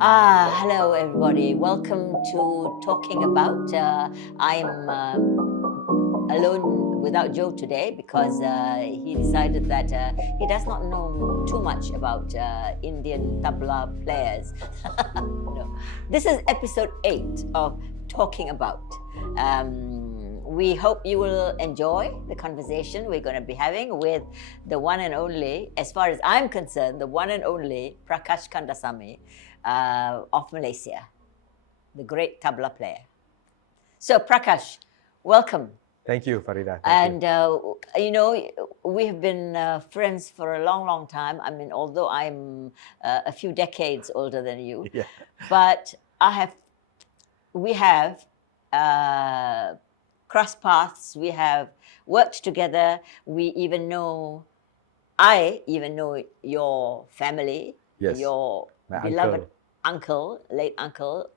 Hello everybody. Welcome to Talking About. I'm alone without Joe today because he decided that he does not know too much about Indian tabla players. No. This is episode 8 of Talking About. We hope you will enjoy the conversation we're going to be having with the one and only, as far as I'm concerned, the one and only Prakash Kandasamy of Malaysia, the great tabla player. So Prakash, welcome. Thank you, Faridah. And you know, we have been friends for a long, long time. I mean, although I'm a few decades older than you, Yeah. but we have crossed paths. We have worked together. I even know your family, Yes. your My beloved uncle, late uncle,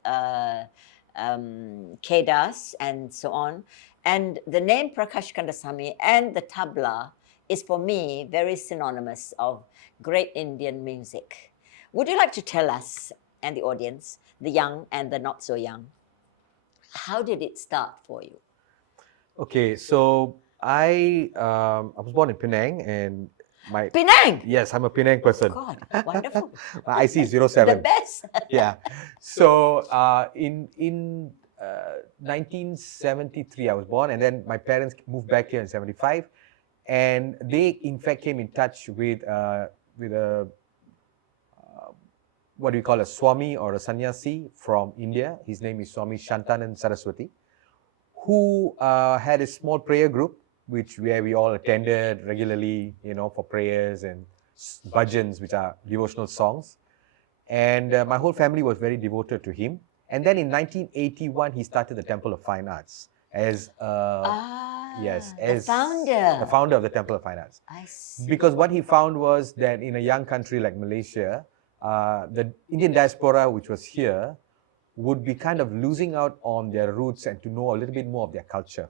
Kedas, and so on. And the name Prakash Kandasamy and the tabla is for me very synonymous of great Indian music. Would you like to tell us and the audience, the young and the not so young, how did it start for you? Okay, so I was born in Penang, and Penang! Yes, I'm a Penang person. God, wonderful. My IC is 07. The best. Yeah. So in 1973 I was born, and then my parents moved back here in 75, and they in fact came in touch with a what do we call a Swami or a sannyasi from India. His name is Swami Shantanan Saraswati, who had a small prayer group where we all attended regularly, you know, for prayers and bhajans, which are devotional songs. And my whole family was very devoted to him. And then in 1981, he started the Temple of Fine Arts as the founder of the Temple of Fine Arts. I see. Because what he found was that in a young country like Malaysia, the Indian diaspora, which was here, would be kind of losing out on their roots and to know a little bit more of their culture.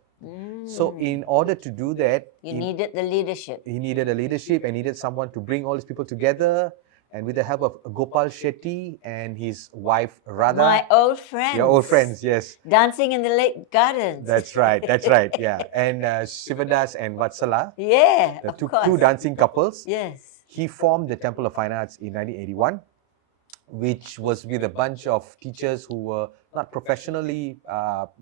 So in order to do that, he needed the leadership. He needed a leadership and needed someone to bring all these people together. And with the help of Gopal Shetty and his wife Radha. My old friends. Your old friends, yes. Dancing in the lake gardens. That's right, yeah. And Sivadas and Vatsala. Yeah, the of course. two dancing couples. Yes. He formed the Temple of Fine Arts in 1981, which was with a bunch of teachers who were not professionally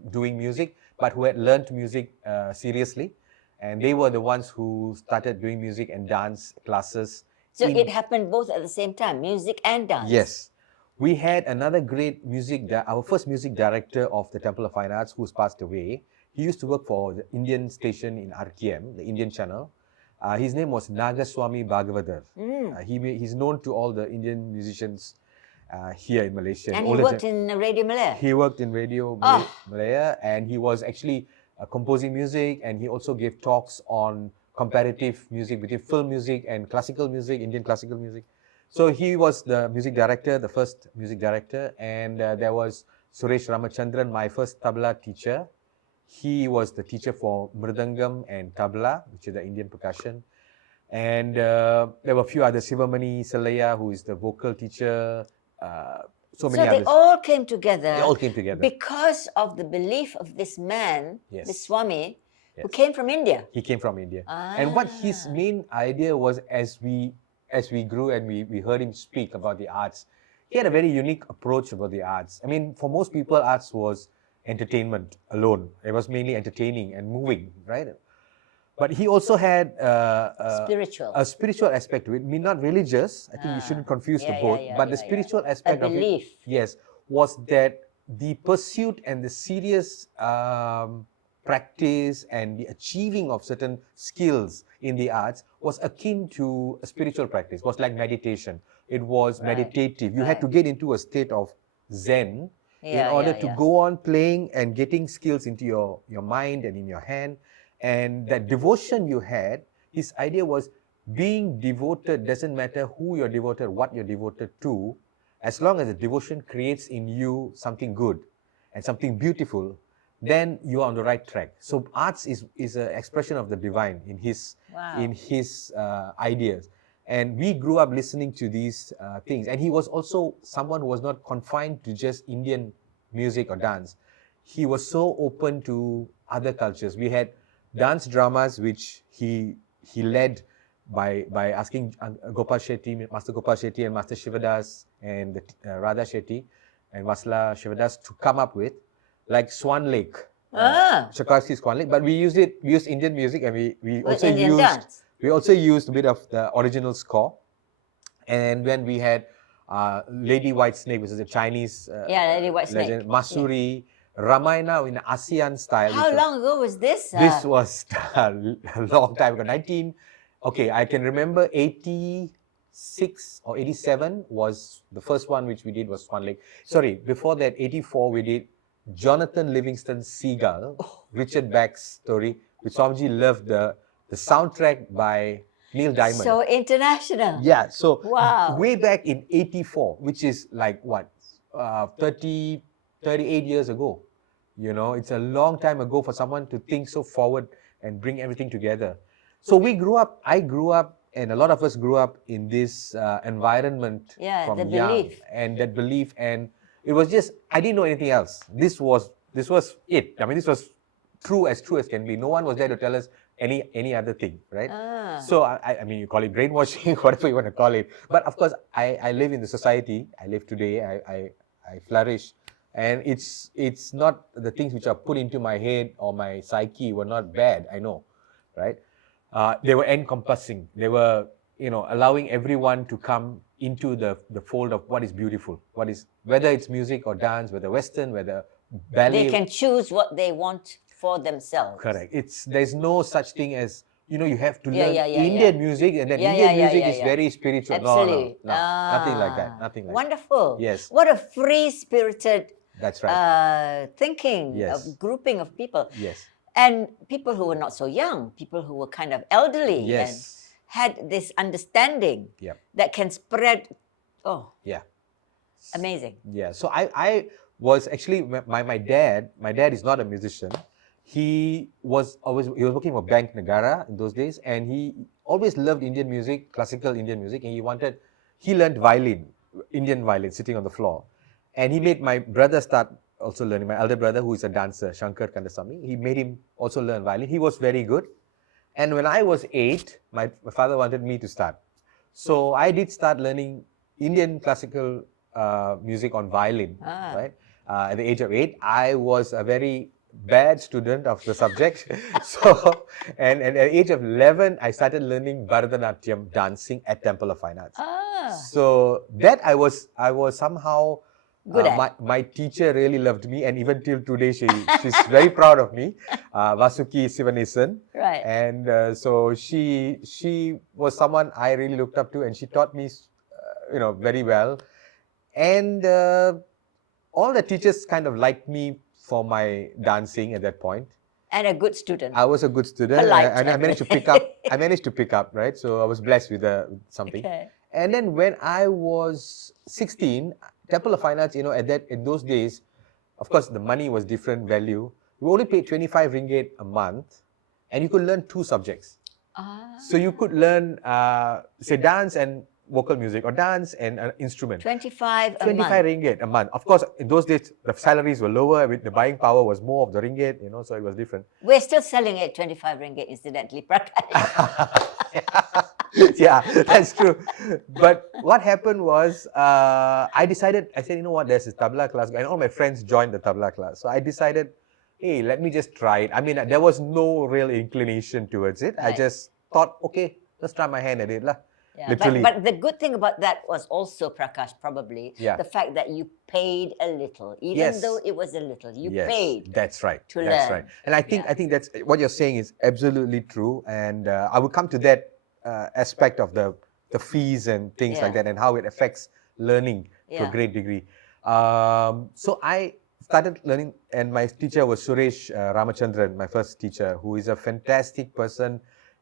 doing music, but who had learned music seriously. And they were the ones who started doing music and dance classes. So it happened both at the same time, music and dance? Yes. We had another great our first music director of the Temple of Fine Arts, who's passed away. He used to work for the Indian station in RKM, the Indian channel. His name was Nagaswamy Bhagavathar. He's known to all the Indian musicians here in Malaysia. And he worked in Radio Malaya? He worked in Radio Malaya, and he was actually composing music, and he also gave talks on comparative music between film music and classical music, Indian classical music. So he was the music director, the first music director, and there was Suresh Ramachandran, my first tabla teacher. He was the teacher for mridangam and tabla, which is the Indian percussion. And there were a few others, Sivamani Salaya, who is the vocal teacher, so many others. They all came together. They all came together. Because of the belief of this man, Yes. this Swami, Yes. who came from India. He came from India. And what his main idea was, as we grew and we heard him speak about the arts, he had a very unique approach about the arts. I mean, for most people, arts was entertainment alone. It was mainly entertaining and moving, right? But he also had a spiritual aspect to it. I mean, not religious. I think we shouldn't confuse the both. But the spiritual aspect of it, yes, was that the pursuit and the serious practice and the achieving of certain skills in the arts was akin to a spiritual practice. It was like meditation. It was meditative. You had to get into a state of Zen in order to go on playing and getting skills into your mind and in your hand. And that devotion you had, his idea was being devoted doesn't matter who you're devoted, what you're devoted to, as long as the devotion creates in you something good and something beautiful, then you are on the right track. So arts is an expression of the divine in his ideas. And we grew up listening to these things. And he was also someone who was not confined to just Indian music or dance. He was so open to other cultures. We had dance dramas which he led by asking Gopal Shetty, Master Gopal Shetty and Master Shivadas and Radha Shetty and Vasla Shivadas to come up with, like Swan Lake, Tchaikovsky's Swan Lake. But we used Indian music, and we also used a bit of the original score. And when we had Lady White Snake, which is a Chinese Lady White legend, Snake. Masuri, Ramayana in ASEAN style. How long ago was this? This was a long time ago. I can remember 86 or 87 was the first one which we did was Swan Lake. Sorry, before that, 84 we did Jonathan Livingston's Seagull, Richard Bach's story, which Swamiji loved the soundtrack by Neil Diamond. So international. Yeah, so wow. Way back in 84, which is like what, 38 years ago. You know, it's a long time ago for someone to think so forward and bring everything together. So I grew up, and a lot of us grew up in this environment from young. And that belief, and it was just, I didn't know anything else. This was it. I mean, this was true as can be. No one was there to tell us any other thing, right? So, I mean, you call it brainwashing, whatever you want to call it. But of course, I live in the society. I live today. I flourish. And it's not the things which are put into my head or my psyche were not bad, I know, right? They were encompassing. They were, allowing everyone to come into the fold of what is beautiful, whether it's music or dance, whether Western, whether ballet. They can choose what they want for themselves. Correct. There's no such thing as, you have to learn Indian music, and then Indian music is very spiritual. Absolutely. No. Nothing like that. Nothing like Wonderful. that. Yes. What a free-spirited that's right. Thinking, of grouping of people. Yes. And people who were not so young, people who were kind of elderly and had this understanding that can spread. Oh. Yeah. Amazing. Yeah. So I was actually, my dad is not a musician. He was working for Bank Negara in those days, and he always loved Indian music, classical Indian music, and he learned Indian violin, sitting on the floor. And he made my brother start also learning, my elder brother, who is a dancer, Shankar Kandasamy. He made him also learn violin. He was very good. And when I was 8, my father wanted me to start. So I did start learning Indian classical music on violin, right? At the age of 8, I was a very bad student of the subject. So, and at the age of 11, I started learning Bharatanatyam dancing at Temple of Fine Arts. So that I was somehow, my teacher really loved me, and even till today she's very proud of me, Vasuki Sivanesan. Right. And so she was someone I really looked up to, and she taught me, very well. And all the teachers kind of liked me for my dancing at that point. And a good student. I was a good student. Polite. And I managed to pick up. Right? So I was blessed with something. Okay. And then when I was 16, Temple of Fine Arts, in those days, of course, the money was different value. You only paid 25 ringgit a month, and you could learn 2 subjects. So you could learn, say, dance and vocal music, or dance and an instrument. 25 ringgit a month. Of course, in those days, the salaries were lower, the buying power was more of the ringgit, so it was different. We're still selling it 25 ringgit, incidentally, Prakash. Yeah, that's true. But what happened was, I said, you know what, there's this tabla class, and all my friends joined the tabla class. So I decided, hey, let me just try it. I mean, there was no real inclination towards it. Right. I just thought, okay, let's try my hand at it. Yeah, but the good thing about that was also, Prakash, probably, the fact that you paid a little, even though it was a little, you paid. That's right. To that's learn. Right. And I think that's what you're saying is absolutely true. And I will come to that aspect of the fees and things like that, and how it affects learning to a great degree. So I started learning, and my teacher was Suresh Ramachandran, my first teacher, who is a fantastic person.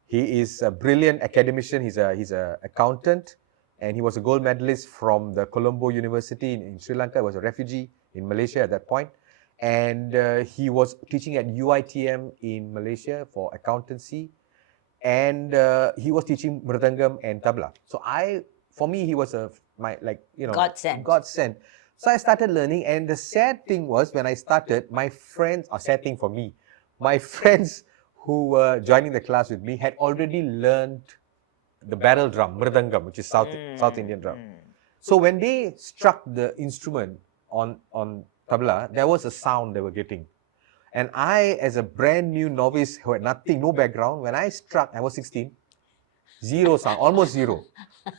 He is a brilliant academician. He's a accountant, and he was a gold medalist from the Colombo University in Sri Lanka. He was a refugee in Malaysia at that point. and he was teaching at UiTM in Malaysia for accountancy, and he was teaching mridangam and tabla. So for me, he was godsend. So I started learning, and the sad thing was when I started, my friends, sad thing for me, my friends who were joining the class with me had already learned the barrel drum, mridangam, which is South Indian drum. So when they struck the instrument on tabla, there was a sound they were getting. And I, as a brand new novice who had nothing, no background, when I struck, I was 16, zero sound, almost zero.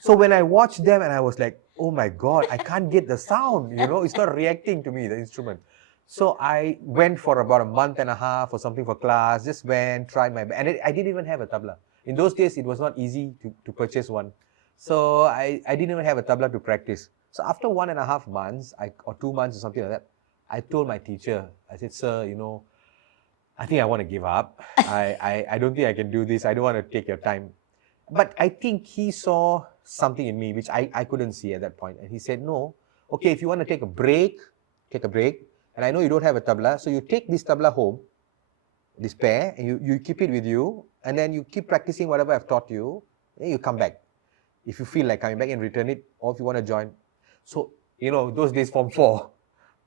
So when I watched them, and I was like, oh my God, I can't get the sound, it's not reacting to me, the instrument. So I went for about a month and a half or something for class, just went, tried my best. And I didn't even have a tabla. In those days, it was not easy to purchase one. So I didn't even have a tabla to practice. So after 1.5 months, or 2 months or something like that, I told my teacher, I said, sir, I think I want to give up. I don't think I can do this. I don't want to take your time. But I think he saw something in me, which I couldn't see at that point. And he said, no, okay, if you want to take a break. And I know you don't have a tabla, so you take this tabla home, this pair, and you keep it with you, and then you keep practicing whatever I've taught you, then you come back. If you feel like coming back and return it, or if you want to join. So, those days, Form 4,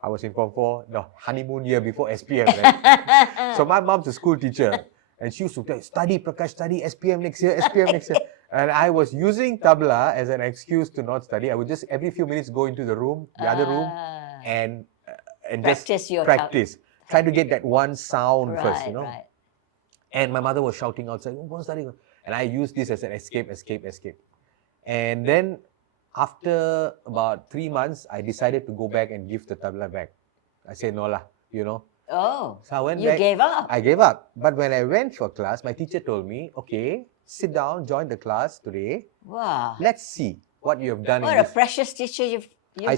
I was in Form 4, the honeymoon year before SPM. Right? So my mom's a school teacher, and she used to tell, study Prakash, study SPM next year. And I was using tabla as an excuse to not study. I would just every few minutes go into the other room, and just practice. Try to get that one sound first, Right. And my mother was shouting outside, oh, don't study. And I used this as an escape. And then after about 3 months, I decided to go back and give the tabla back. I said, no lah, Oh, so I went you back. gave up? I gave up. But when I went for class, my teacher told me, okay, sit down, join the class today. Wow. Let's see what you have done. What a precious teacher you I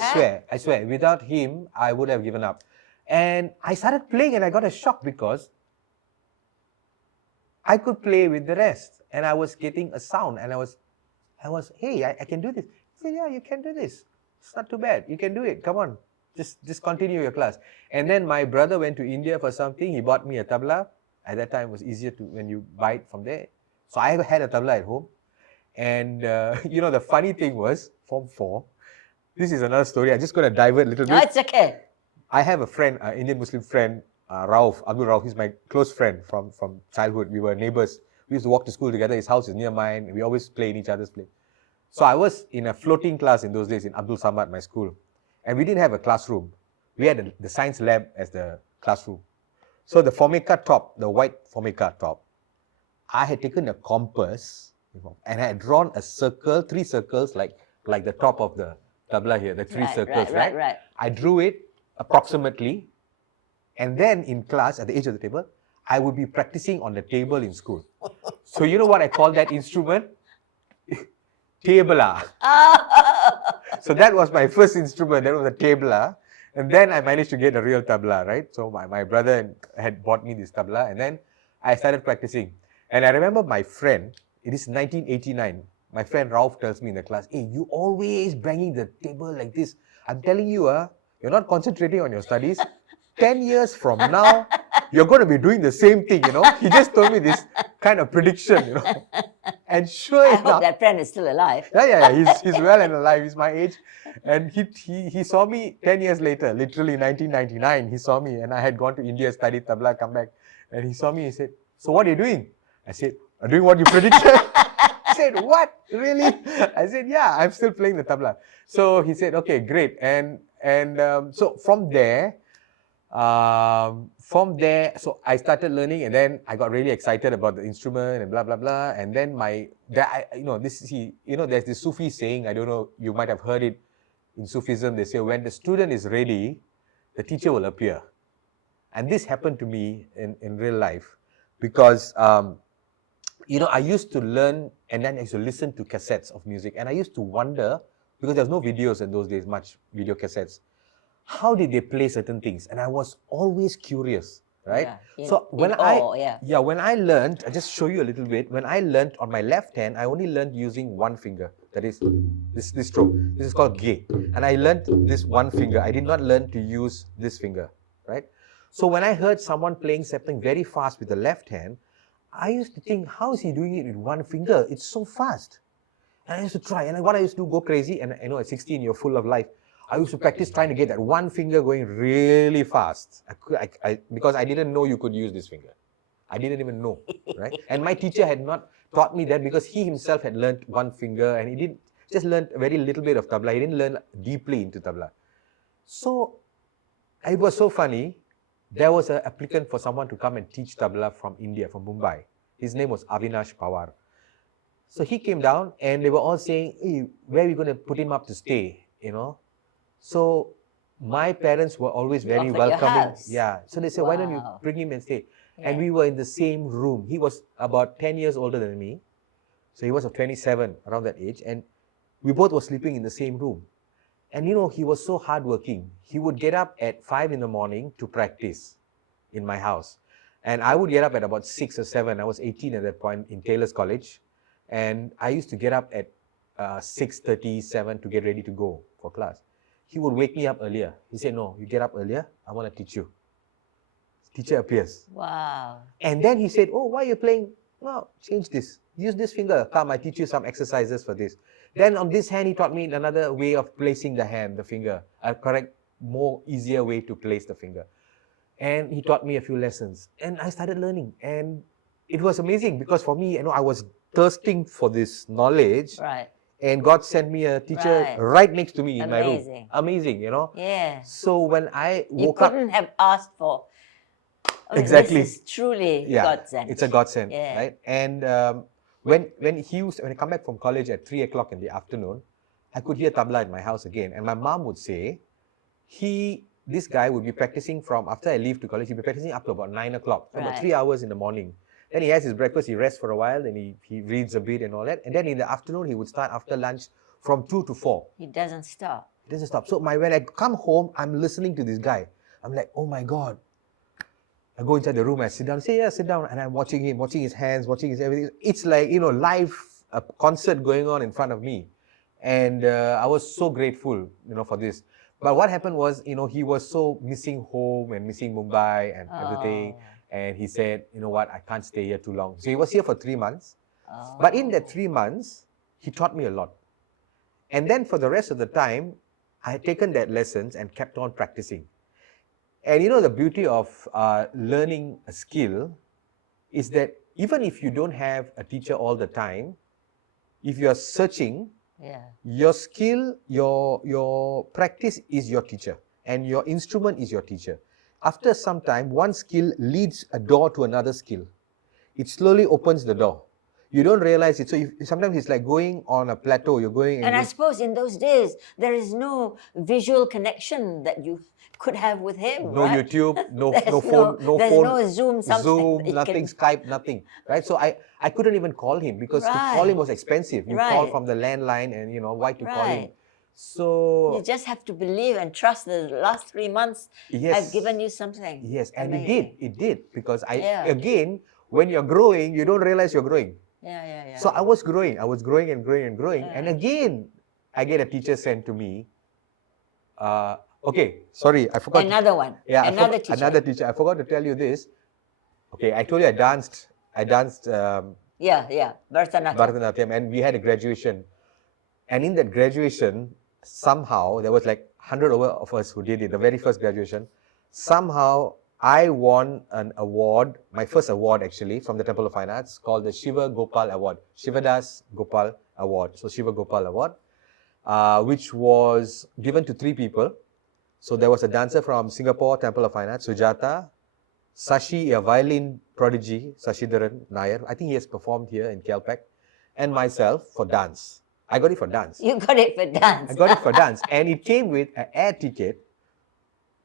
swear. Without him, I would have given up. And I started playing, and I got a shock because I could play with the rest. And I was getting a sound, and I was, hey, I can do this. I said, yeah, you can do this. It's not too bad. You can do it. Come on. Just continue your class. And then my brother went to India for something. He bought me a tabla. At that time, it was easier when you buy it from there. So I had a tabla at home. And, the funny thing was, Form 4, this is another story. I'm just going to divert a little bit. No, it's okay. I have a friend, an Indian Muslim friend, Abdul Rauf. He's my close friend from childhood. We were neighbors. We used to walk to school together. His house is near mine. We always play in each other's place. So I was in a floating class in those days in Abdul Samad, my school. And we didn't have a classroom. We had the science lab as the classroom. So the Formica top, the white Formica top, I had taken a compass and I had drawn a circle, 3 circles, like the top of the tabla here, the 3 circles, right? I drew it approximately. And then in class, at the edge of the table, I would be practicing on the table in school. So you know what I call that instrument? Tabla. So that was my first instrument. That was a tabla. And then I managed to get a real tabla, right? So my brother had bought me this tabla, and then I started practicing. And I remember my friend, it is 1989, my friend Ralph tells me in the class, hey, you always banging the table like this. I'm telling you, you're not concentrating on your studies. 10 years from now, you're going to be doing the same thing, He just told me this kind of prediction, And sure enough, I hope that friend is still alive. Yeah. He's well and alive. He's my age. And he saw me 10 years later, literally 1999. He saw me, and I had gone to India, studied tabla, come back. And he saw me, he said, so what are you doing? I said, I'm doing what you predicted. He said, what? Really? I said, yeah, I'm still playing the tabla. So he said, okay, great. And so from there, so I started learning, and then I got really excited about the instrument and blah, blah, blah. And then there's this Sufi saying, I don't know, you might have heard it in Sufism. They say, when the student is ready, the teacher will appear. And this happened to me in real life because, I used to learn, and then I used to listen to cassettes of music. And I used to wonder, because there was no videos in those days, much video cassettes, how did they play certain things? And I was always curious, right? When I learned, I'll just show you a little bit. When I learned on my left hand, I only learned using one finger. That is this stroke. This is called ge. And I learned this one finger. I did not learn to use this finger, right? So when I heard someone playing something very fast with the left hand, I used to think, how is he doing it with one finger? It's so fast. And I used to try, and what I used to do, go crazy, and you know, at 16, you're full of life. I used to practice trying to get that one finger going really fast. Because I didn't know you could use this finger. I didn't even know, right? And my teacher had not taught me that because he himself had learned one finger, and he didn't just learn a very little bit of tabla. He didn't learn deeply into tabla. So it was so funny. There was an applicant for someone to come and teach tabla from India, from Mumbai. His name was Avinash Pawar. So he came down, and they were all saying, hey, where are we going to put him up to stay, you know? So my parents were always very welcoming. Yeah. So they said, why don't you bring him and stay? Yeah. And we were in the same room. He was about 10 years older than me. So he was 27, around that age. And we both were sleeping in the same room. And you know, he was so hardworking. He would get up at 5 in the morning to practice in my house. And I would get up at about 6 or 7. I was 18 at that point in Taylor's College. And I used to get up at 6:37 to get ready to go for class. He would wake me up earlier. He said, no, you get up earlier. I want to teach you. Teacher appears. Wow. And then he said, oh, why are you playing? No, change this. Use this finger. Come, I teach you some exercises for this. Then on this hand, he taught me another way of placing the hand, the finger. A correct, more easier way to place the finger. And he taught me a few lessons. And I started learning. And it was amazing because for me, you know, I was thirsting for this knowledge. Right. And God sent me a teacher right next to me in my room. Amazing, you know? Yeah. So when I woke up... You couldn't have asked for... Exactly. This is truly godsend. It's a godsend, right? And when I come back from college at 3 o'clock in the afternoon, I could hear tabla in my house again. And my mom would say, this guy would be practicing from, after I leave to college, he'd be practicing up to about 9 o'clock, about 3 hours in the morning. Then he has his breakfast, he rests for a while, then he reads a bit and all that. And then in the afternoon, he would start after lunch from 2 to 4. He doesn't stop. He doesn't stop. So when I come home, I'm listening to this guy. I'm like, oh my God. I go inside the room, I sit down, say, yeah, sit down. And I'm watching him, watching his hands, watching his everything. It's like, you know, live a concert going on in front of me. And I was so grateful, you know, for this. But what happened was, you know, he was so missing home and missing Mumbai and everything. And he said, you know what, I can't stay here too long. So he was here for 3 months. But in that 3 months, he taught me a lot. And then for the rest of the time, I had taken that lessons and kept on practicing. And you know, the beauty of learning a skill is that even if you don't have a teacher all the time, if you are searching, your skill, your practice is your teacher. And your instrument is your teacher. After some time, one skill leads a door to another skill. It slowly opens the door. You don't realize it. So sometimes it's like going on a plateau. You're going... And I suppose in those days, there is no visual connection that you could have with him, No right? YouTube, no phone, there's no Zoom, something. Nothing, Skype, nothing. Right? So I couldn't even call him because to call him was expensive. You call from the landline and, you know, why to call him? So you just have to believe and trust the last 3 months have given you something. Yes, and it did. Because again, when you're growing, you don't realize you're growing. So I was growing and growing. And again, I get a teacher sent to me. Okay, sorry, I forgot. Another one. Yeah, another teacher. I forgot to tell you this. Okay, I told you I danced. Bharatanatyam. Bharatanatyam. And we had a graduation. And in that graduation, somehow, there was like 100 over of us who did it, the very first graduation. Somehow, I won an award, my first award actually, from the Temple of Fine Arts, called the SivaGopal Award, Shivadas Gopal Award. So SivaGopal Award, which was given to 3 people. So there was a dancer from Singapore, Temple of Fine Arts, Sujata, Sashi, a violin prodigy, Sashidharan Nair. I think he has performed here in KLPAC, and myself for dance. I got it for dance. You got it for dance. I got it for dance. And it came with an air ticket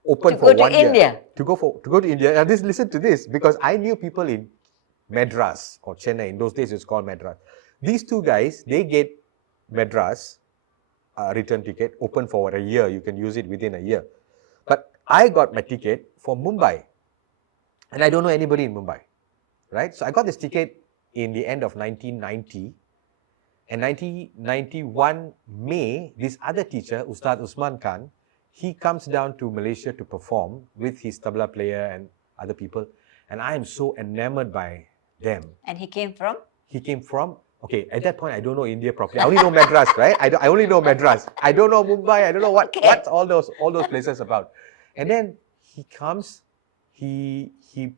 open for 1 year. India. To go to India. Now listen to this, because I knew people in Madras or Chennai. In those days, it's called Madras. These 2 guys, they get Madras return ticket open for a year. You can use it within a year. But I got my ticket for Mumbai. And I don't know anybody in Mumbai. Right? So I got this ticket in the end of 1990. And 1991 May, this other teacher, Ustad Usman Khan, he comes down to Malaysia to perform with his tabla player and other people. And I am so enamored by them. And he came from? He came from, okay, at that point, I don't know India properly. I only know Madras, right? I only know Madras. I don't know Mumbai. I don't know what's all those places about. And then he comes, he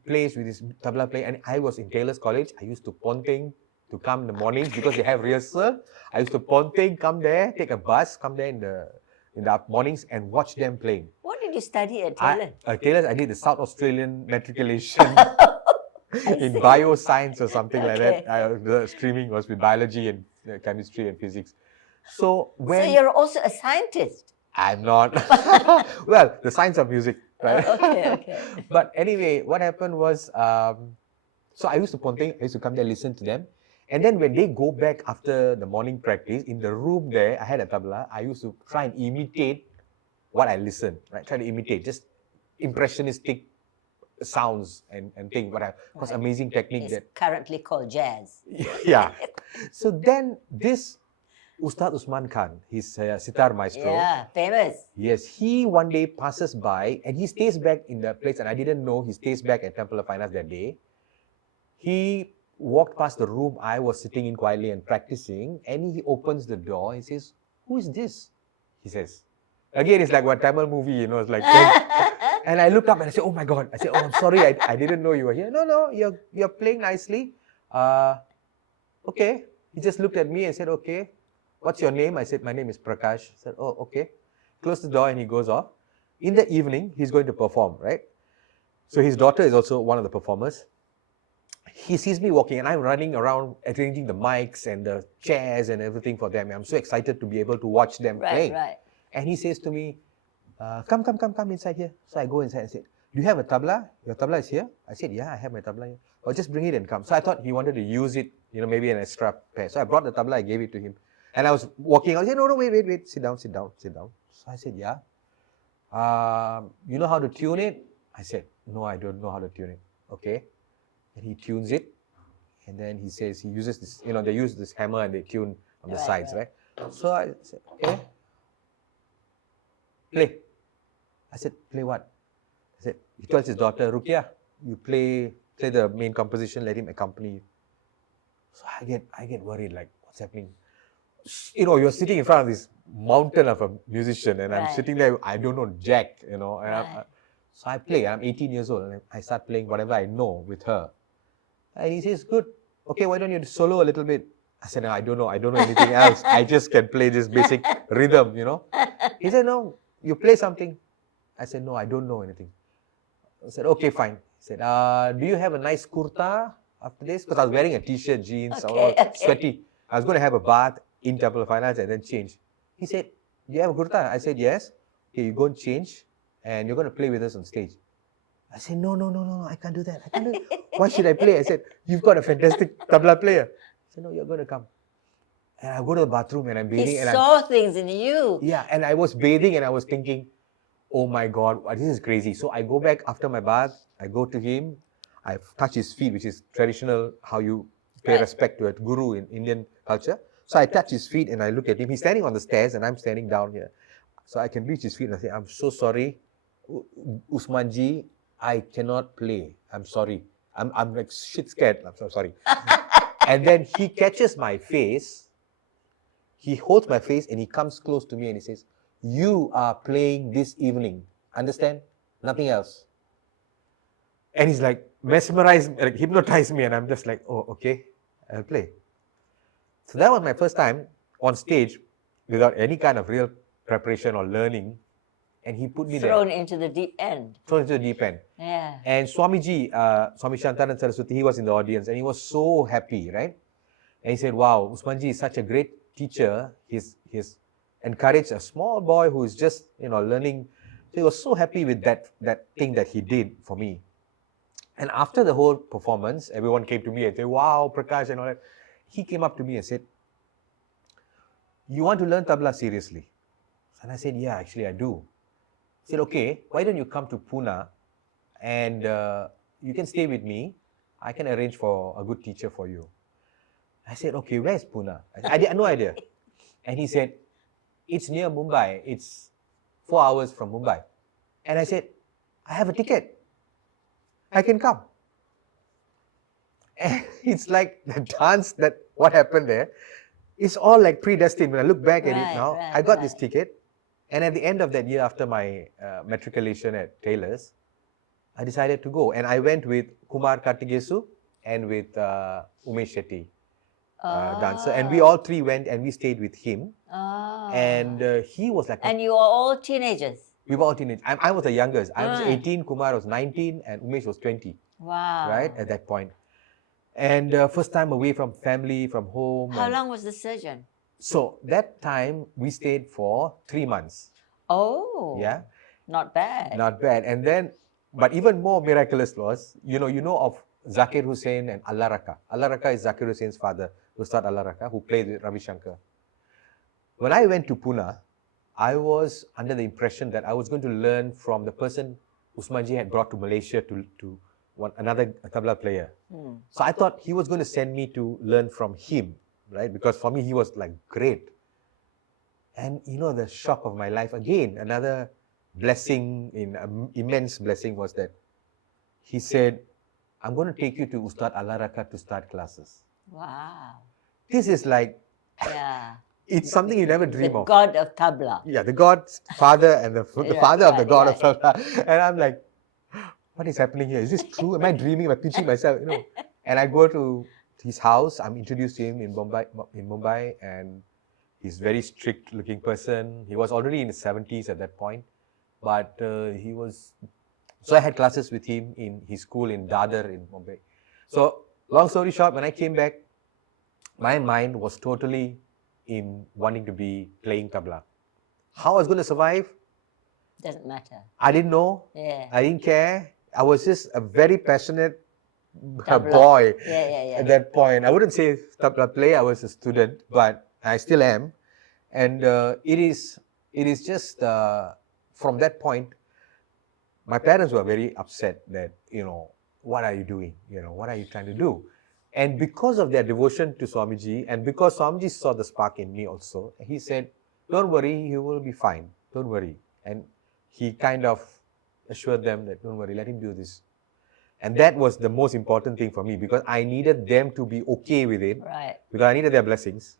plays with his tabla player. And I was in Taylor's College. I used to ponteng to come in the mornings because they have rehearsal. I used to ponteng, come there, take a bus, come there in the mornings and watch them playing. What did you study at Taylor? Taylor's, I did the South Australian matriculation in bioscience or something like that. The streaming was with biology and chemistry and physics. So you're also a scientist? I'm not. Well, the science of music, right? Okay. But anyway, what happened was, so I used to ponteng, I used to come there, listen to them. And then when they go back after the morning practice, in the room there, I had a tabla. I used to try and imitate what I listened, right? Try to imitate, just impressionistic sounds and things. Because amazing technique It's that currently called jazz. Yeah. So then this Ustad Usman Khan, his sitar maestro. Yeah, famous. Yes, he one day passes by and he stays back in the place, and I didn't know he stays back at Temple of Fine Arts that day. He walked past the room I was sitting in quietly and practicing, and he opens the door and says, "Who is this?" He says. Again, it's like what Tamil movie, you know, it's like. And I looked up and I said, "Oh my God!" I said, "Oh, I'm sorry, I didn't know you were here." No, you're playing nicely. Okay. He just looked at me and said, "Okay, what's your name?" I said, "My name is Prakash." He said, "Oh, okay." Closed the door and he goes off. In the evening, he's going to perform, right? So his daughter is also one of the performers. He sees me walking and I'm running around arranging the mics and the chairs and everything for them. I'm so excited to be able to watch them play. Right. And he says to me, come inside here. So I go inside and said, "Do you have a tabla? Your tabla is here?" I said, "Yeah, I have my tabla here." "Oh, just bring it and come." So I thought he wanted to use it, you know, maybe an extra pair. So I brought the tabla, I gave it to him. And I was walking, I said, "No, wait, sit down. So I said, "Yeah. You know how to tune it?" I said, "No, I don't know how to tune it." "Okay." And he tunes it. And then he says, he uses this, you know, they use this hammer and they tune on the sides, right? So I said, "Okay. Play." I said, "Play what?" I said, he tells his daughter, "Rukia, you play the main composition, let him accompany you." So I get worried, like, what's happening? You know, you're sitting in front of this mountain of a musician and I'm sitting there, I don't know jack, you know. And so I play, I'm 18 years old and I start playing whatever I know with her. And he says, "Good. Okay, why don't you solo a little bit?" I said, "No, I don't know anything else. I just can play this basic rhythm, you know." He said, "No, you play something." I said, "No, I don't know anything." I said, "Okay, fine." He said, "Do you have a nice kurta after this?" Because I was wearing a t-shirt, jeans, all sweaty. I was going to have a bath in Temple of Fine Arts and then change. He said, "Do you have a kurta?" I said, "Yes." "Okay, you go and change and you're going to play with us on stage." I said, No, I can't do that. Why should I play? I said, "You've got a fantastic tabla player." He said, "No, you're going to come." And I go to the bathroom and I'm bathing. He saw things in you. Yeah, and I was bathing and I was thinking, oh my God, this is crazy. So I go back after my bath, I go to him, I touch his feet, which is traditional, how you pay respect to a guru in Indian culture. So I touch his feet and I look at him. He's standing on the stairs and I'm standing down here. So I can reach his feet and I say, "I'm so sorry, Usmanji, I cannot play. I'm sorry. I'm like shit scared. I'm so sorry." And then he catches my face. He holds my face and he comes close to me and he says, "You are playing this evening. Understand? Nothing else." And he's like mesmerized, like hypnotized me, and I'm just like, "Oh, okay, I'll play." So that was my first time on stage without any kind of real preparation or learning. And he put me Thrown there. into the deep end. Thrown into the deep end. Yeah. And Swamiji, Swami Shantanan Saraswati, he was in the audience and he was so happy, right? And he said, "Wow, Usmanji is such a great teacher. He's encouraged a small boy who is just, you know, learning." So he was so happy with that thing that he did for me. And after the whole performance, everyone came to me and said, "Wow, Prakash," and all that. He came up to me and said, "You want to learn tabla seriously?" And I said, "Yeah, actually I do." He said, "Okay, why don't you come to Pune and you can stay with me. I can arrange for a good teacher for you." I said, "Okay, where's Pune?" I had no idea. And he said, "It's near Mumbai. It's 4 hours from Mumbai. And I said, I have a ticket. I can come. And it's like the dance that what happened there. It's all like predestined. When I look back at it now, I got this ticket. And at the end of that year, after my matriculation at Taylor's, I decided to go. And I went with Kumar Karthigesu and with Umesh Shetty, dancer. And we all three went and we stayed with him. And he was like... And you were all teenagers? We were all teenagers. I was the youngest. I was 18, Kumar was 19, and Umesh was 20. Wow. Right, at that point. And first time away from family, from home. How long was the sojourn? So that time we stayed for 3 months. Oh. Yeah. Not bad. Not bad. And then, but even more miraculous was, you know of Zakir Hussain and Allah Raka. Allah Raka is Zakir Hussain's father, Ustad Allah Raka, who played with Ravi Shankar. When I went to Pune, I was under the impression that I was going to learn from the person Usmanji had brought to Malaysia to another tabla player. So I thought he was going to send me to learn from him, right? Because for me, he was like great. And you know, the shock of my life, again, another blessing, immense blessing was that he said, I'm going to take you to Ustad Allah Raka to start classes. Wow. This is like, yeah. It's something you never dream of. The god of tabla. Yeah, the God's father and the father of the god of tabla. And I'm like, what is happening here? Is this true? Am I dreaming? Am I pitching myself? You know. And I go to his house. I'm introduced to him in Mumbai, and he's a very strict-looking person. He was already in his 70s at that point, but he was. So I had classes with him in his school in Dadar in Mumbai. So long story short, when I came back, my mind was totally in wanting to be playing tabla. How I was going to survive? Doesn't matter. I didn't know. Yeah. I didn't care. I was just a very passionate boy at that point. I wouldn't say tabla player. I was a student, but I still am. And it is just from that point, my parents were very upset that, you know, what are you doing? You know, what are you trying to do? And because of their devotion to Swamiji, and because Swamiji saw the spark in me also, he said, don't worry, you will be fine. Don't worry. And he kind of assured them that, don't worry, let him do this. And that was the most important thing for me, because I needed them to be okay with it. Right. Because I needed their blessings.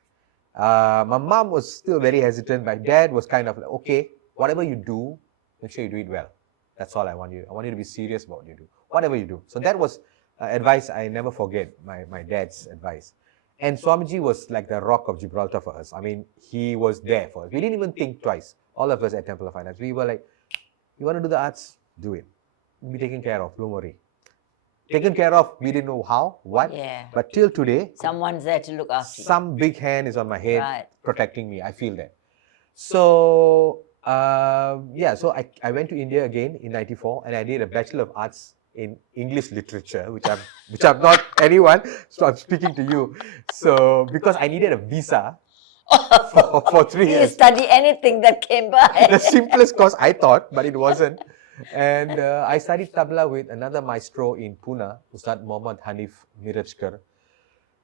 My mom was still very hesitant. My dad was kind of like, okay, whatever you do, make sure you do it well. That's all I want you. I want you to be serious about what you do. Whatever you do. So that was advice I never forget, my dad's advice. And Swamiji was like the rock of Gibraltar for us. I mean, he was there for us. We didn't even think twice. All of us at Temple of Fine Arts. We were like, you want to do the arts? Do it. You'll be taken care of. Don't worry. Taken care of, we didn't know how, what. Yeah. But till today, someone's there to look after you. Some big hand is on my head, protecting me. I feel that. So, so I went to India again in '94, and I did a Bachelor of Arts in English Literature, which I'm not anyone, so I'm speaking to you. So, because I needed a visa for 3 years. You study anything that came by. The simplest course I thought, but it wasn't. And I studied tabla with another maestro in Pune, Ustad Muhammad Hanif Mirajkar.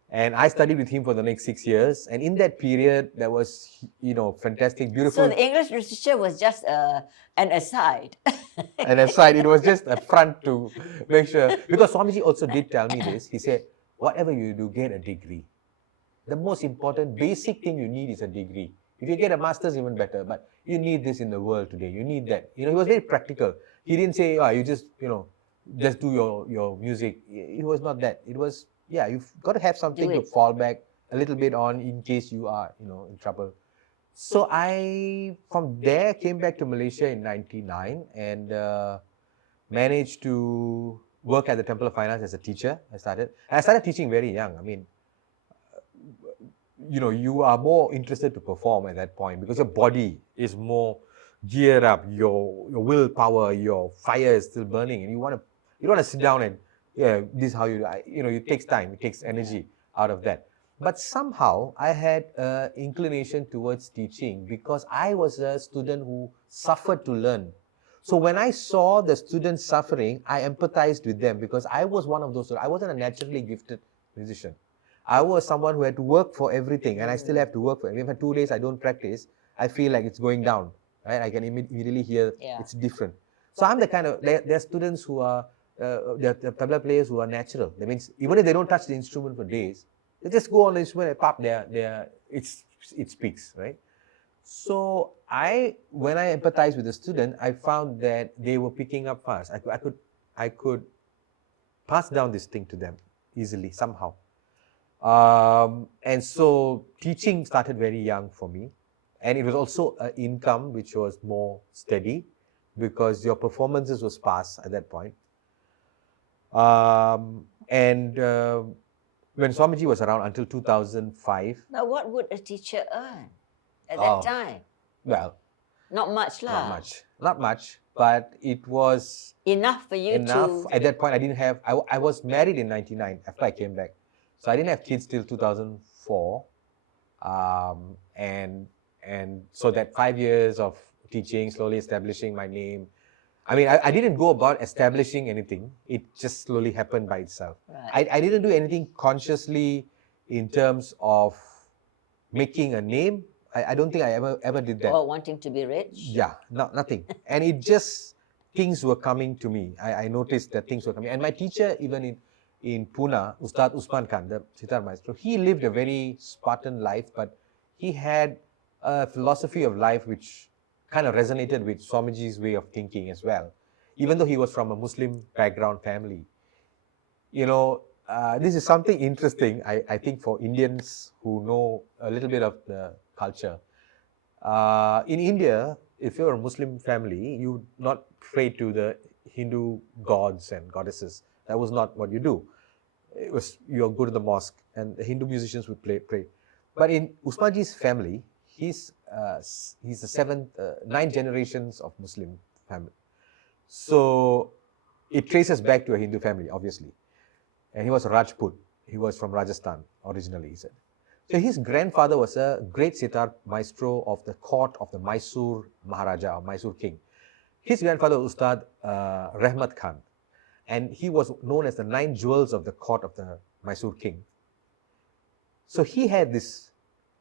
And I studied with him for the next 6 years. And in that period, there was, you know, fantastic, beautiful. So the English literature was just an aside. An aside. It was just a front to make sure. Because Swamiji also did tell me this. He said, whatever you do, get a degree. The most important, basic thing you need is a degree. If you get a master's, even better. But you need this in the world today. You need that. You know, he was very practical. He didn't say, you just, you know, just do your music. It was not that. It was, you've got to have something to fall back a little bit on in case you are, you know, in trouble. So I, from there, came back to Malaysia in '99 and managed to work at the Temple of Fine Arts as a teacher. I started teaching very young. I mean, you know, you are more interested to perform at that point because your body is more geared up, your willpower, your fire is still burning, and you don't want to sit down and this is how you know, it takes time, it takes energy out of that. But somehow I had an inclination towards teaching because I was a student who suffered to learn. So when I saw the students suffering, I empathized with them because I was one of those. I wasn't a naturally gifted musician. I was someone who had to work for everything, and I still have to work for it. If for 2 days I don't practice, I feel like it's going down. right? I can immediately hear Yeah. it's different. So I'm the kind of, there are students who are, there are tabla players who are natural. That means even if they don't touch the instrument for days, they just go on the instrument and pop, it speaks, right? So when I empathized with the student, I found that they were picking up fast. I could pass down this thing to them easily somehow. And so teaching started very young for me. And it was also an income which was more steady because your performances was sparse at that point. When Swamiji was around until 2005. Now, what would a teacher earn at that time? Well, not much lah. Not much, but it was enough for you to... At that point, I didn't have, I was married in 99 after I came back. So I didn't have kids till 2004. And so that 5 years of teaching, slowly establishing my name. I mean, I didn't go about establishing anything. It just slowly happened by itself. Right. I didn't do anything consciously in terms of making a name. I don't think I ever did that. Or wanting to be rich? Yeah, nothing. And it just, things were coming to me. I noticed that things were coming. And my teacher, even in Pune, Ustad Usman Khan, the sitar maestro, he lived a very Spartan life, but he had a philosophy of life which kind of resonated with Swamiji's way of thinking as well. Even though he was from a Muslim background family. You know, this is something interesting, I think, for Indians who know a little bit of the culture. In India, if you're a Muslim family, you not pray to the Hindu gods and goddesses. That was not what you do. It was, you go to the mosque and the Hindu musicians would pray. But in Usmanji's family, he's the ninth generations of Muslim family. So it traces back to a Hindu family, obviously. And he was a Rajput. He was from Rajasthan originally, he said. So his grandfather was a great sitar maestro of the court of the Mysore Maharaja or Mysore king. His grandfather was Ustad Rahmat Khan. And he was known as the 9 jewels of the court of the Mysore king. So he had this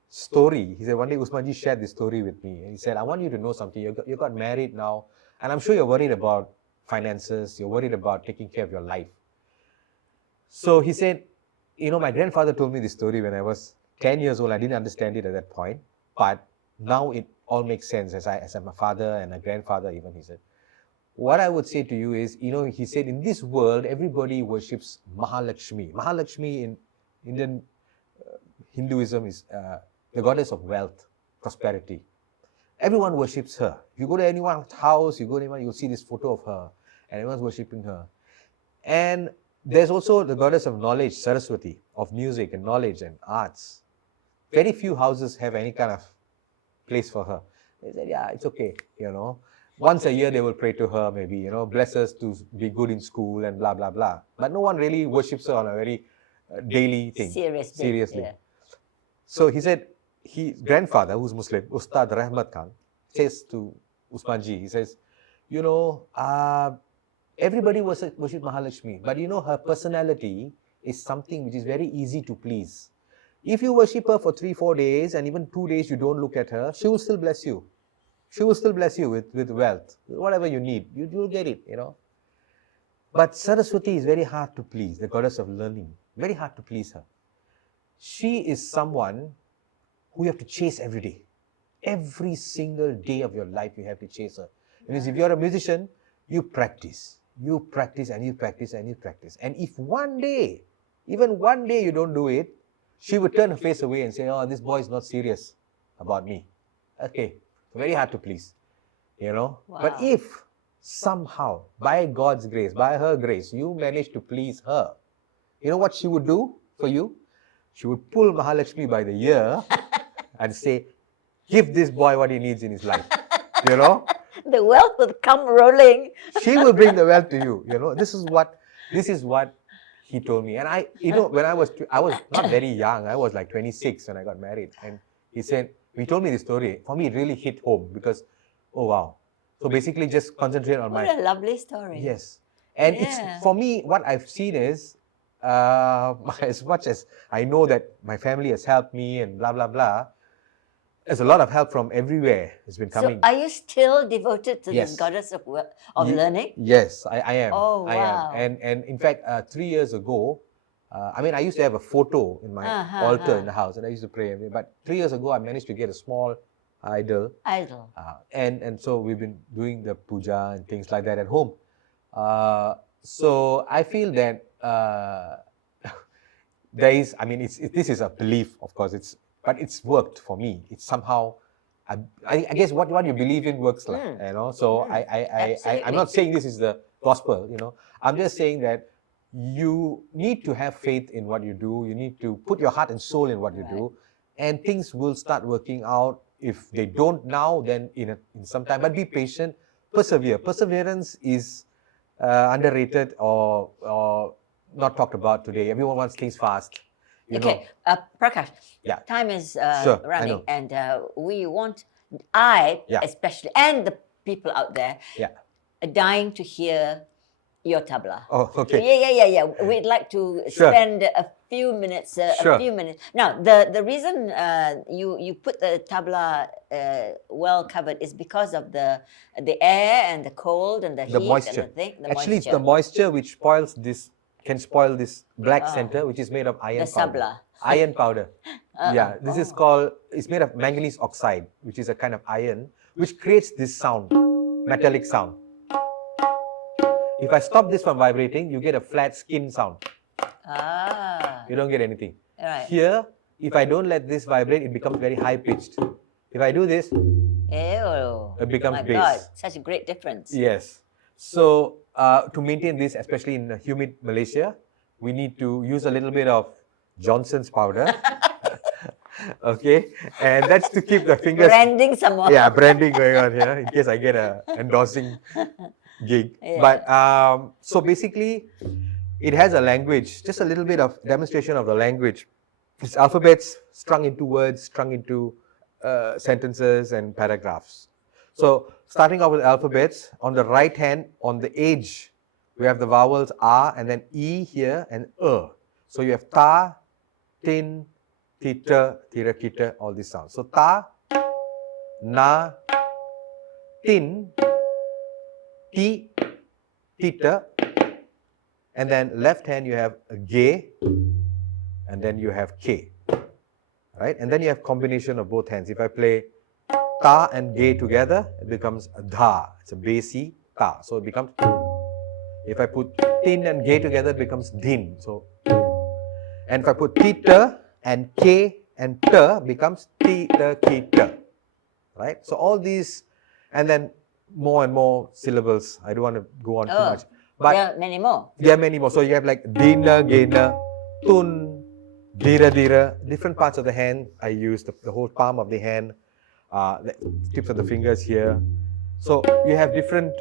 story. He said, one day Usmanji shared this story with me. And he said, I want you to know something. You got married now. And I'm sure you're worried about finances. You're worried about taking care of your life. So he said, you know, my grandfather told me this story when I was 10 years old. I didn't understand it at that point. But now it all makes sense as I'm a father and a grandfather even, he said. What I would say to you is, you know, he said, in this world, everybody worships Mahalakshmi. Mahalakshmi in Indian Hinduism is the goddess of wealth, prosperity. Everyone worships her. If you go to anyone's house, you go to anyone, you'll see this photo of her, and everyone's worshipping her. And there's also the goddess of knowledge, Saraswati, of music and knowledge and arts. Very few houses have any kind of place for her. They said, yeah, it's okay, you know. Once a year they will pray to her, maybe, you know, bless us to be good in school and blah, blah, blah. But no one really worships her on a very daily thing. Seriously. Yeah. So he said, his grandfather, who's Muslim, Ustad Rahmat Khan, says to Usmanji, he says, you know, everybody worships Mahalakshmi, but you know, her personality is something which is very easy to please. If you worship her for 3-4 days and even 2 days you don't look at her, she will still bless you. She will still bless you with wealth, whatever you need, you'll get it, you know. But Saraswati is very hard to please, the goddess of learning, very hard to please her. She is someone who you have to chase every day. Every single day of your life, you have to chase her. Because if you're a musician, you practice and you practice and you practice. And if one day, even one day you don't do it, she would turn her face away and say, oh, this boy is not serious about me. Okay, very hard to please, you know. Wow. But if somehow, by God's grace, by her grace, you manage to please her, you know what she would do for you? She would pull Mahalakshmi by the ear and say, give this boy what he needs in his life, you know. The wealth would come rolling. She will bring the wealth to you, you know. This is what he told me. And I, you know, when I was not very young, I was like 26 when I got married. And he told me this story. For me, it really hit home because, oh wow. So basically just concentrate on What a lovely story. Yes. And it's, for me, what I've seen is, as much as I know that my family has helped me and blah, blah, blah, there's a lot of help from everywhere. It's been coming. So are you still devoted to Yes. this goddess of learning? Yes, I am. Oh, I wow. am. And in fact, 3 years ago, I mean, I used to have a photo in my altar in the house, and I used to pray. But 3 years ago, I managed to get a small idol. And so we've been doing the puja and things like that at home. So I feel that there is, I mean, this is a belief, of course, but it's worked for me. It's somehow, I guess what you believe in works, you know. So I'm not saying this is the gospel, you know. I'm just saying that you need to have faith in what you do. You need to put your heart and soul in what you do, and things will start working out. If they don't now, then in some time. But be patient, persevere. Perseverance is underrated or not talked about today. Everyone wants things fast. You know. Prakash, time is running, and we want, especially, and the people out there, are dying to hear your tabla. Oh, okay. Yeah. We'd like to spend a few minutes. Now, the reason you put the tabla well covered is because of the air and the cold and the heat moisture. and the thing. Actually, it's the moisture which can spoil this black center, which is made of iron powder. Sabla. Iron powder. This is it's made of manganese oxide, which is a kind of iron, which creates this sound, metallic sound. If I stop this from vibrating, you get a flat skin sound. You don't get anything. Right. Here, if I don't let this vibrate, it becomes very high pitched. If I do this, it becomes bass. God, such a great difference. Yes. So to maintain this, especially in humid Malaysia, we need to use a little bit of Johnson's powder. Okay, and that's to keep the fingers. Branding someone. Yeah, branding going on here in case I get a endorsing gig. But so basically, it has a language. Just a little bit of demonstration of the language. It's alphabets strung into words, strung into sentences and paragraphs. So starting off with alphabets, on the right hand, on the edge, we have the vowels R and then E here and So you have ta, tin, tita, tira, kita, all these sounds. So ta, na, tin, ti, tita, and then left hand you have a ge, and then you have k, right? And then you have combination of both hands. If I play ta and ge together, it becomes a dha. It's a bassy ta, so it becomes. If I put tin and ge together, it becomes din. So, and if I put tita and k and ta, becomes tita kita, right? So all these, and then more and more syllables. I don't want to go on too much. But there are many more. There are many more. So you have like dina, gena, tun, dira, dira. Different parts of the hand. I use the whole palm of the hand, the tips of the fingers here. So you have different.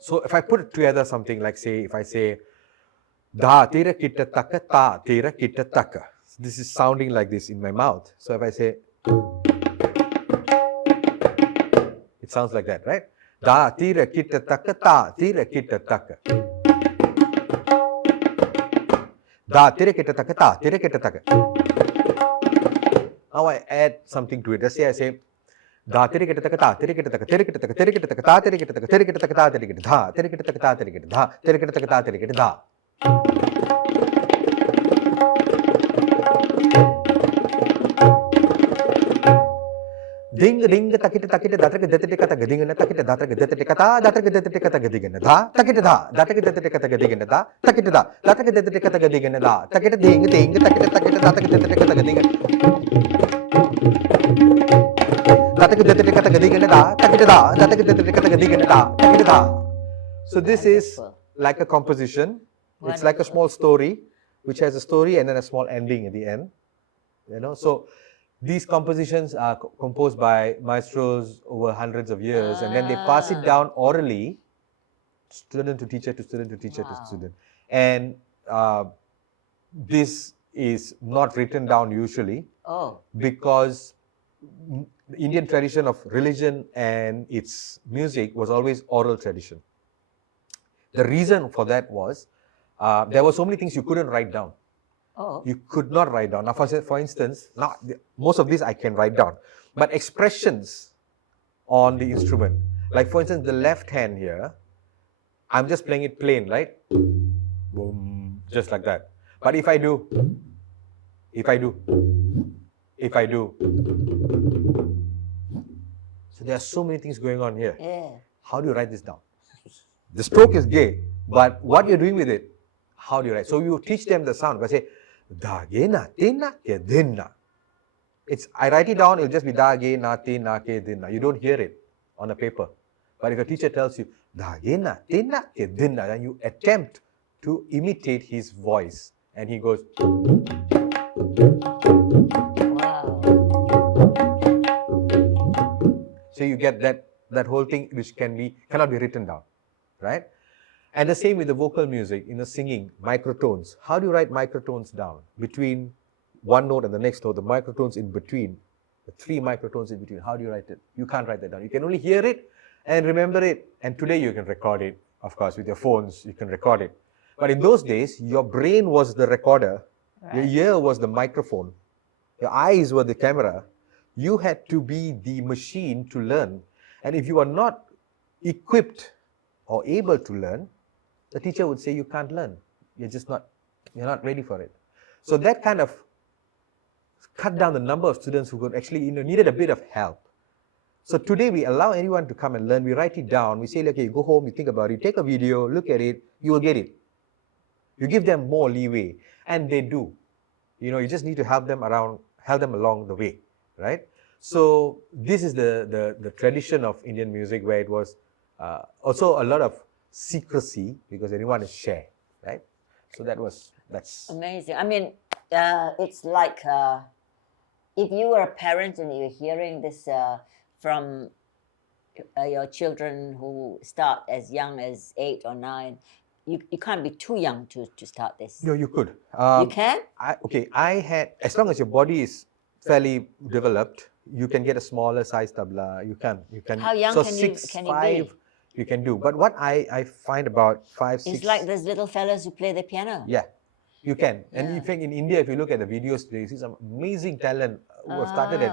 So if I put it together, something like if I say da tira kita taka ta tira kita taka. This is sounding like this in my mouth. So if I say, it sounds like that, right? Da tira kita taka ta tira kita taka. Da tira kita taka ta tira kita taka. Now I add something to it. Let's say I say da tira kita taka ta tira kita taka tira kita taka tira kita taka ta tira kita taka tira kita taka ta tira kita dha tira kita taka ta tira kita dha tira kita taka ta tira kita dha. Ding ding takita takita datra gadete kata gadingan takita datra gadete kata datra gadete kata gadingan dha takita dha datra gadete kata gadingan dha takita dha datra gadete kata gadingan dha takita ding ding takita takita datra gadete kata gadingan datra gadete kata gadingan dha takita dha datra gadete kata gadingan dha takita dha. So this is like a composition. It's like a small story which has a story and then a small ending at the end. You know, so these compositions are composed by maestros over hundreds of years, and then they pass it down orally, student to teacher to student to teacher to student. And this is not written down usually because the Indian tradition of religion and its music was always oral tradition. The reason for that was there were so many things you couldn't write down. Oh. You could not write down. Now, for instance, now most of these I can write down, but expressions on the instrument, like for instance, the left hand here, I'm just playing it plain, right? Boom, just like that. But if I do, so there are so many things going on here. Yeah. How do you write this down? The stroke is gay, but what you're doing with it, how do you write? So you teach them the sound. If I say, da, ge, na, te, na, ke, din, na. I write it down, it'll just be da, ge, na, te, na, ke, din, na. You don't hear it on a paper. But if a teacher tells you, da, ge, na, te, na, ke, din, na, then you attempt to imitate his voice. And he goes, Wow. so you get that whole thing which cannot be written down, right? And the same with the vocal music, singing, microtones. How do you write microtones down? Between one note and the next note, the microtones in between, the 3 microtones in between, how do you write it? You can't write that down. You can only hear it and remember it. And today you can record it, of course, with your phones, you can record it. But in those days, your brain was the recorder, your ear was the microphone, your eyes were the camera. You had to be the machine to learn. And if you are not equipped or able to learn, the teacher would say you can't learn. You're not ready for it. So that kind of cut down the number of students who could actually needed a bit of help. So today we allow anyone to come and learn. We write it down. We say, okay, you go home, you think about it, take a video, look at it, you will get it. You give them more leeway, and they do. You just need to help them along the way, right? So this is the tradition of Indian music, where it was also a lot of secrecy because they didn't want to share, right? So that's amazing. I mean, it's like if you were a parent and you're hearing this from your children who start as young as 8 or 9, you can't be too young to start this. No, you could. You can? As long as your body is fairly developed, you can get a smaller size tabla. You can. How young so can 6, you 5, be? You can do. But what I find about 5, 6... It's like those little fellas who play the piano. Yeah, you can. And Yeah. in fact, in India, if you look at the videos today, you see some amazing talent who have started at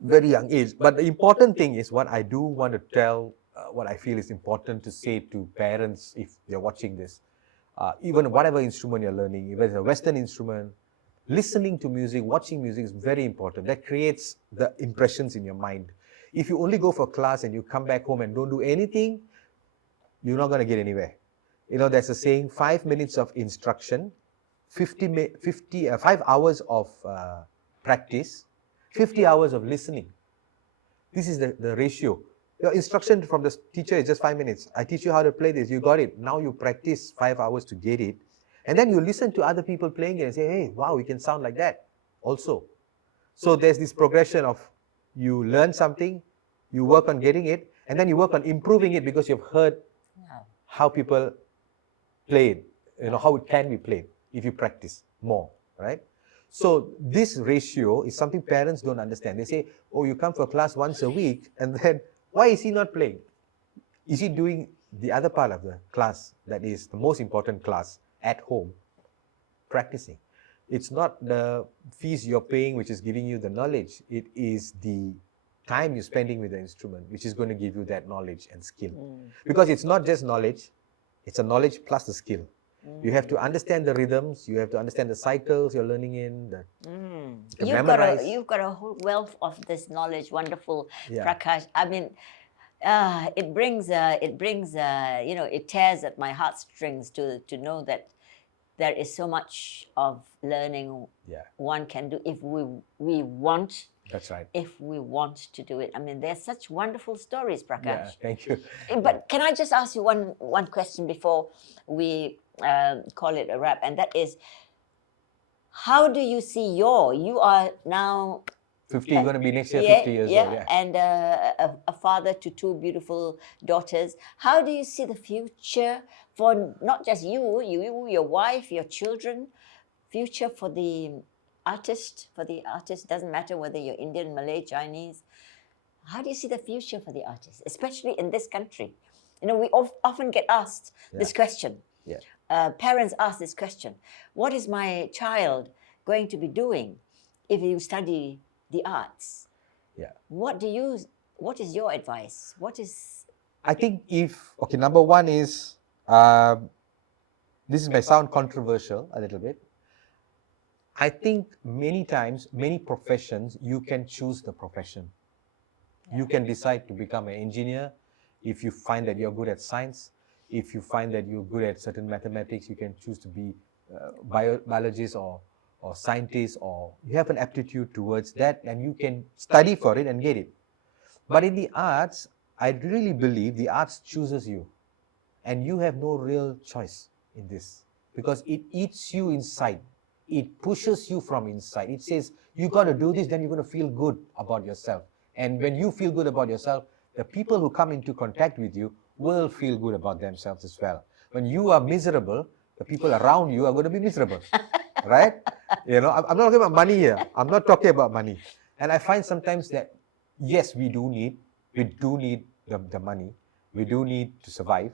very young age. But the important thing is what I do want to tell, what I feel is important to say to parents if they're watching this. Even whatever instrument you're learning, even if it's a Western instrument, listening to music, watching music is very important. That creates the impressions in your mind. If you only go for class and you come back home and don't do anything, you're not going to get anywhere. There's a saying, 5 minutes of instruction, 5 hours of practice, 50 hours of listening. This is the ratio. Your instruction from the teacher is just 5 minutes. I teach you how to play this, you got it. Now you practice 5 hours to get it. And then you listen to other people playing it and say, hey, wow, you can sound like that also. So there's this progression of you learn something, you work on getting it, and then you work on improving it because you've heard how people play it, how it can be played if you practice more, right? So this ratio is something parents don't understand. They say, oh, you come for class once a week, and then why is he not playing? Is he doing the other part of the class that is the most important class at home, practicing? It's not the fees you're paying which is giving you the knowledge. It is the time you're spending with the instrument which is going to give you that knowledge and skill. Because it's not just knowledge, it's a knowledge plus the skill. You have to understand the rhythms, you have to understand the cycles you're learning in, memorize. You've got a whole wealth of this knowledge, wonderful, Yeah. Prakash. I mean, it tears at my heartstrings to know that there is so much of learning one can do if we want. That's right. If we want to do it. I mean, there's such wonderful stories, Prakash. Yeah, thank you. But can I just ask you one question before we call it a wrap? And that is, how do you see you are now 50, you're going to be next year 50 years old. Yeah. And a father to 2 beautiful daughters. How do you see the future for not just you, your wife, your children, future for the artist, doesn't matter whether you're Indian, Malay, Chinese. How do you see the future for the artist, especially in this country? We often get asked this question. Yeah. parents ask this question: what is my child going to be doing if you study the arts? Yeah. What is your advice? I think number one is, this may sound controversial a little bit. I think many times, many professions, you can choose the profession. Yeah. You can decide to become an engineer if you find that you're good at science. If you find that you're good at certain mathematics, you can choose to be biologist or scientist, or you have an aptitude towards that and you can study for it and get it. But in the arts, I really believe the arts chooses you and you have no real choice in this because it eats you inside. It pushes you from inside. It says, you got to do this, then you're going to feel good about yourself. And when you feel good about yourself, the people who come into contact with you will feel good about themselves as well. When you are miserable, the people around you are going to be miserable, right? I'm not talking about money here. I'm not talking about money. And I find sometimes that, yes, we do need the money. We do need to survive.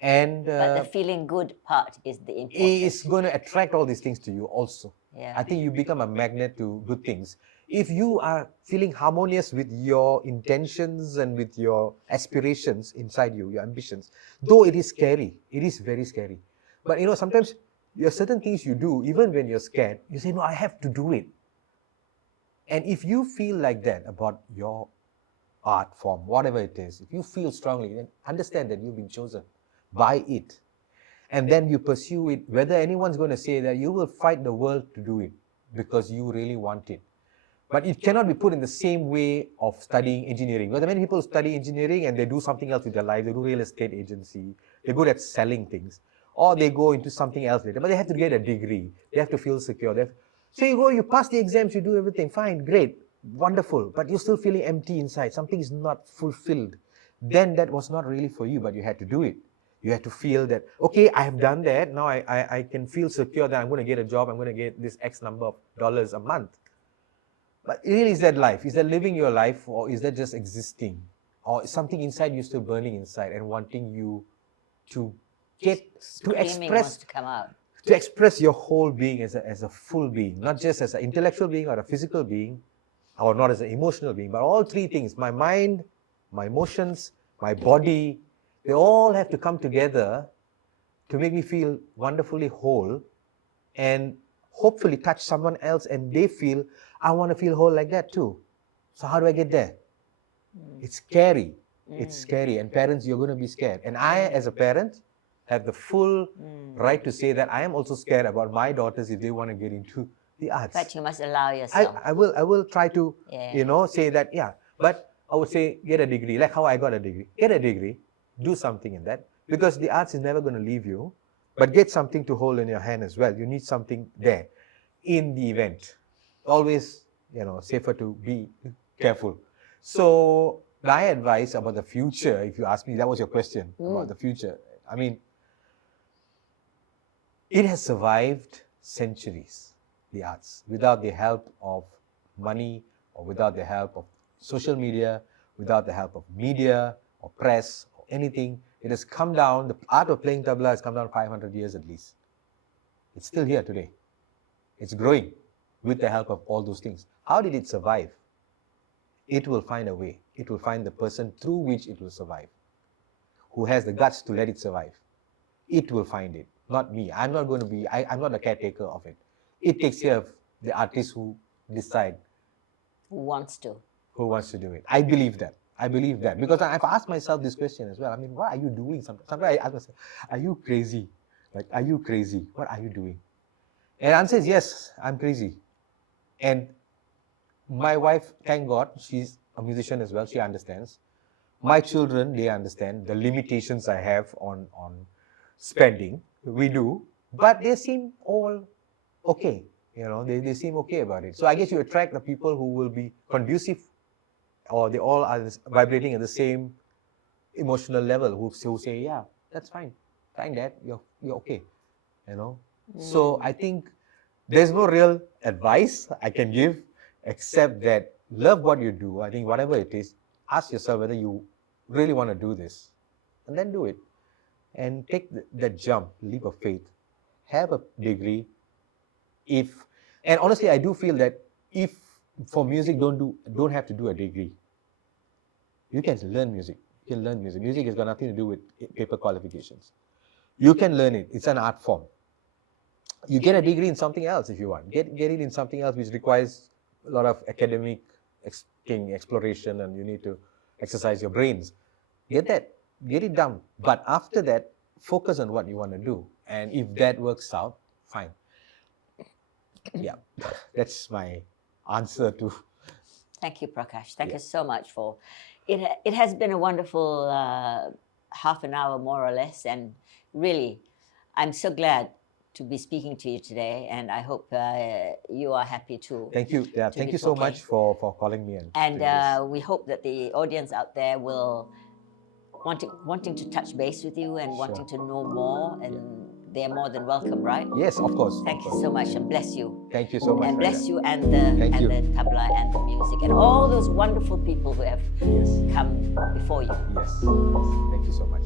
But the feeling good part is the important. It's going to attract all these things to you also. Yeah. I think you become a magnet to good things. If you are feeling harmonious with your intentions and with your aspirations inside you, your ambitions, though it is scary, it is very scary. But sometimes there are certain things you do, even when you're scared, you say, no, I have to do it. And if you feel like that about your art form, whatever it is, if you feel strongly, then understand that you've been chosen by it. And then you pursue it, whether anyone's going to say that, you will fight the world to do it because you really want it. But it cannot be put in the same way of studying engineering. Because many people study engineering and they do something else with their life. They do real estate agency. They're good at selling things. Or they go into something else later. But they have to get a degree. They have to feel secure. So you go, you pass the exams, you do everything. Fine, great, wonderful. But you're still feeling empty inside. Something is not fulfilled. Then that was not really for you, but you had to do it. You have to feel that, okay, I have done that. Now I can feel secure that I'm going to get a job. I'm going to get this X number of dollars a month. But really, is that life? Is that living your life, or is that just existing? Or is something inside you still burning inside and wanting you to express your whole being as a full being, not just as an intellectual being or a physical being, or not as an emotional being, but all three things, my mind, my emotions, my body, they all have to come together to make me feel wonderfully whole and hopefully touch someone else and they feel, I want to feel whole like that too. So how do I get there? It's scary. It's scary. And parents, you're going to be scared. And I, as a parent, have the full right to say that I am also scared about my daughters if they want to get into the arts. But you must allow yourself. I will try to, say that, but I would say, get a degree, like how I got a degree. Get a degree, do something in that, because the arts is never going to leave you, but get something to hold in your hand as well. You need something there in the event. Always, safer to be careful. So my advice about the future, if you ask me, that was your question about the future. I mean, it has survived centuries, the arts, without the help of money or without the help of social media, without the help of media or press or anything. It has come down, the art of playing tabla has come down 500 years at least. It's still here today. It's growing with the help of all those things. How did it survive? It will find a way. It will find the person through which it will survive, who has the guts to let it survive. It will find it, not me. I'm not going to be, I'm not a caretaker of it. It takes care of the artists who decide. Who wants to do it. I believe that. Because I've asked myself this question as well. I mean, what are you doing? Sometimes I ask myself, are you crazy? Like, are you crazy? What are you doing? And the answer is yes, I'm crazy. And my wife, thank God, she's a musician as well. She understands. My children, they understand the limitations I have on spending. We do. But they seem all okay. They seem okay about it. So I guess you attract the people who will be conducive, or they all are vibrating at the same emotional level, who say, yeah, that's fine. Fine, Dad, you're okay. So I think there's no real advice I can give except that love what you do. I think whatever it is, ask yourself whether you really want to do this, and then do it. and take that jump, leap of faith, have a degree. And honestly, I do feel that if for music, don't have to do a degree. You can learn music. Music has got nothing to do with paper qualifications. You can learn it. It's an art form. You get a degree in something else if you want. Get it in something else which requires a lot of academic exploration, and you need to exercise your brains. Get it done. But after that, focus on what you want to do. And if that works out, fine. Yeah, that's my answer to. Thank you, Prakash. Thank you so much for it. It has been a wonderful half an hour, more or less, and really, I'm so glad to be speaking to you today, and I hope you are happy too. Thank you. Yeah, thank you so much for calling me. And we hope that the audience out there will wanting to touch base with you and wanting to know more, and they're more than welcome, right? Yes, of course. Thank you so much, and bless you. Thank you so much. And bless Faridah. you, and the tabla and the music and all those wonderful people who have come before you. Yes. Thank you so much.